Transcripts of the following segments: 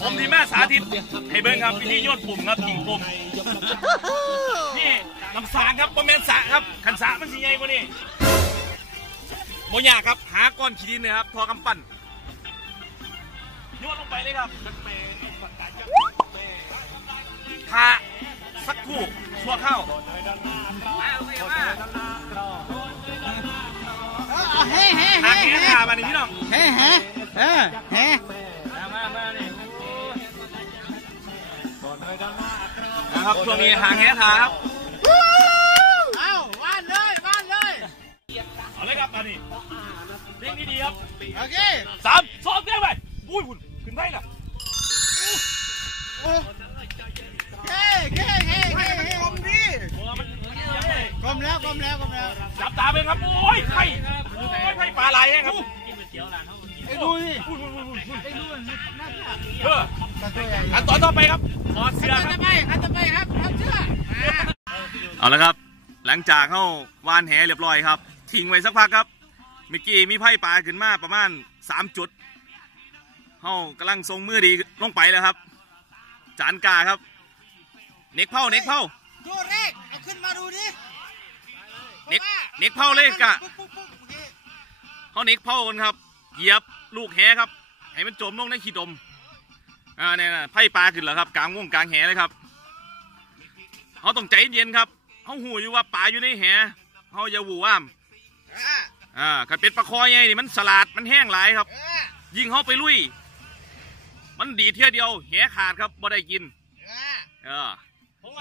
ผมที่มาสาธิตให้เบิ้งครับวิธีโยนปุ่มครับกิ่งปุ่มนี่ลำสางครับบ่แม่นสระครับขันสระมันสิใหญ่กว่านี้โมยากครับหาก้อนขี้ดินเนะครับทอกำปั้นโยนลงไปเลยครับทาสักครู่ชั่วเข้ามาเอาสิมาเฮ้เฮ้หาเฮ้แขนเฮ้หามานี่พี่น้องเฮ้เฮ้เออเฮ้ นะครับช่วงนี้หางแหขาครับเอาว่านเลยว่านเลยเอาเลยครับมานี่เร่งดีๆครับโอเคสามสองเด้งไปอุ้ยหุ่นขึ้นไปนะเฮ้เฮ้เฮ้เฮ้เฮ้กลมดิโอ้มันยังไงกลมแล้วกลมแล้วกลมแล้วจับตาเป็นครับโอ้ยไข่โอ้ยไข่ปลาไหลแห้งครับไอ้ดูสิไอ้ดูน่าเชื่อเออน่าเชื่อใหญ่ขั้นตอนต่อไปครับถ อดเสื้อขั้นคต่รัอบไปขั้นต่อไปครับน่าเชื่อเอาละครับ หลังจากเข้าวานแหเรียบร้อยครับ ทิ้งไว้สักพักครับเมื่อกี้มีไพ่ปลาขึ้นมาประมาณสามจุดเขากำลังทรงมือดีลงไปแล้วครับ จานกาครับ เน็กเผาเน็กเผาดูแรกเอาขึ้นมาดูดิเน็กเน็กเผาเลยกะปุ๊บปุ๊บปุ๊บโอเคเขาเน็กเผากันครับ เหยียบลูกแหครับ ให้มันจมลงในขี้ดม อ่าเนี่ยนะไพ่ปลาขึ้นแล้วครับกลางวงกลางแหเลยครับเขาต้องใจเย็นครับเขาหูอยู่ว่าปลาอยู่ในแหเขาอย่าหูว่ามอ่าขันเป็ดปลาคอยไงนี่มันสลัดมันแห้งหลายครับ ยิงเขาไปลุย มันดีเที่ยเดียวแหขาดครับบ่ได้กินอ่าเออ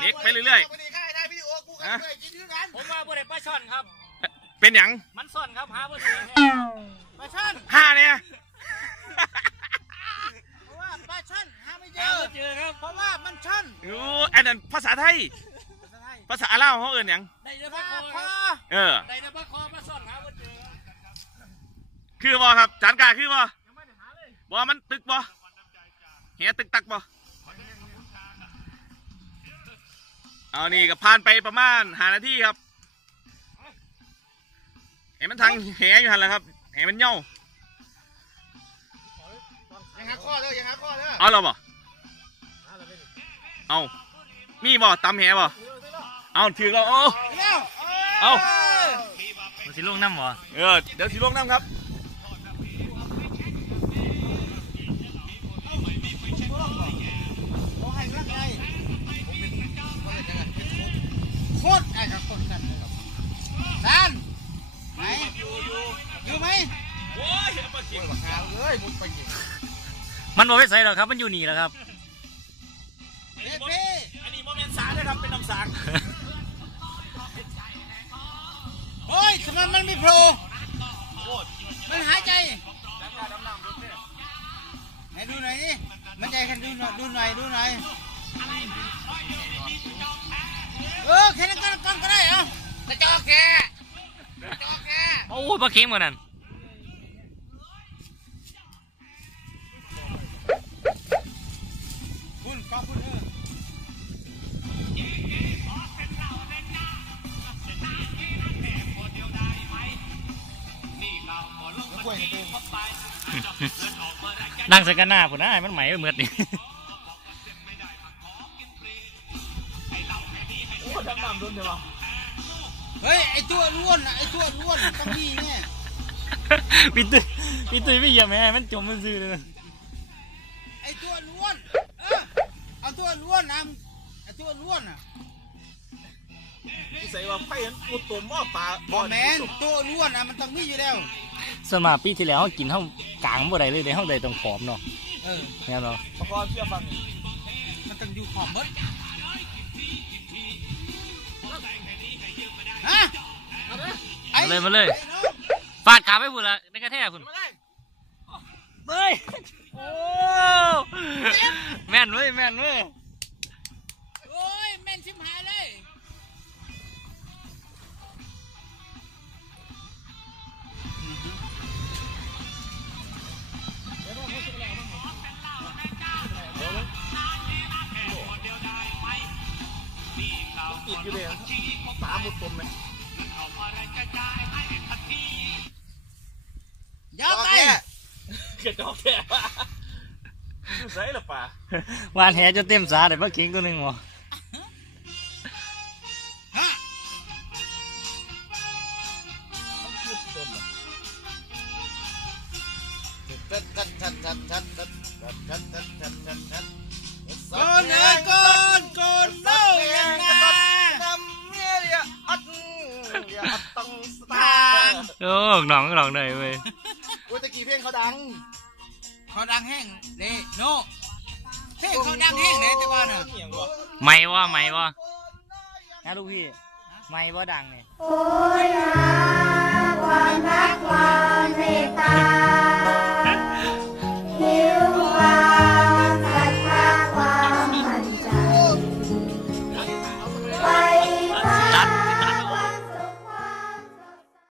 เน็กไปเรื่อยๆวันนี้ข้าได้วิดีโอกูกันด้วยกินด้วยกันผมว่าบ่ได้ปลาช่อนครับ เป็นหยังมันซ่อนครับหาบ่เจอปลาช่อนห้าเนี่ย เพราะว่าปลา ช่อนหาไม่เจหาอบ่เจอครับเพราะว่ามันช่อนโอ้อันนั้นภาษาไทย ภาษาไทยภาษาลาวเขาเอิ้นหยังได้แต่ปปลาลาคอคอเออ ได้แต่ปลาคอปลาซ่อนหาบ่เจอคือบ่ครับจานกาคือบ่บ่มันตึกบ่แหตึกตักบ่เอานี่ก็ผ่านไปประมาณหานาทีครับเห็นมันทางแหอยู่หันแหล้วครับแหมันเน่ายัง หาข้อเลยยังหาข้อเลยเอาเราบ่เอามีบ่ตำแหบ่เอาถือเราเอาเร็วเอามันสิลงน้ำบ่เออเดี๋ยวสีลงน้ำครับโอ้ให้รักไงโคตรไอ้ครับคนกันเลยครับดันไหนอยู่ไหมโอ้ยเอามากินหาเลยมุดไปกิน มันบ่ไปใส่หรอกครับ มันอยู่นี่แหละครับเฮ้เพ่อันนี้โมเมนต์สางนะครับ เป็นน้ำสางโอ้ยทำไมมันไม่โผล่มันหายใจไหนดูหน่อยนี่มันใจกันดูหน่อยดูหน่อยดูหน่อยเออแค่นั้นก็ก็ก็ได้เหรอกระจอกแกกระจอกแก โอ้ยปลาเค็มกว่านั้นคุณก็คุณเออแล้วกล้วยนี่ นนั่งใส่กันหน้าพุ่นนะให้มันไหมไปหมดนี่โอ้ดำน้ำโดนเดี๋ยวเฮ้ย ไอตัวล้วนน่ะไอตัวล้วนน่ะต้องมีแน่พี่ตุ้ยพี่ตุ้ยไม่เหยียบแม่ให้มันจมมันซื่อเลย เอาตัวล้วนนะไอตัวล้วนอะที่ใส่ว่าไฟนั้นมุดตัวหม้อปลาบอแมนตัวล้วนอะมันต้องมีอยู่แล้วสวนมากปีที่แล้วเฮากินเฮากลางบ่ได้เลยได้เฮาได้ต้องผอมเนาะเออแม่นเนาะประกอบเชื่อฟังมันต้องอยู่ขอบมดฮะไอ้มาเลยมาเลยไอ้น้องฟาดขาไปพุ่นละในกระแทกพุ่นมาเลยเฮ้ยโอ้ แม่นเว้ยแม่นเว้ยโอ้ยแม่นชิมหายเลยติดอยู่เลยปลามุดตัวไหมยาวไป เกิดจอกแค่ใส่ละป่าวานแหจนเต็มสาได้ปลาเข็งตัวหนึงบ่ฮะโกนเอ้ยโกนโกนเล่ายังไงโอ้หนองหนองได้เว้ยโอ้ย ตะกี้เพลงเขาดัง เขาดังแห้งเลยโน่เพลงเขาดังแห้งเลยแต่ก่อนน่ะไม่ว่าไม่ว่านะลูกพี่ ไม่ว่าดังเนี่ยโอ้ยนะความรักความเมตตา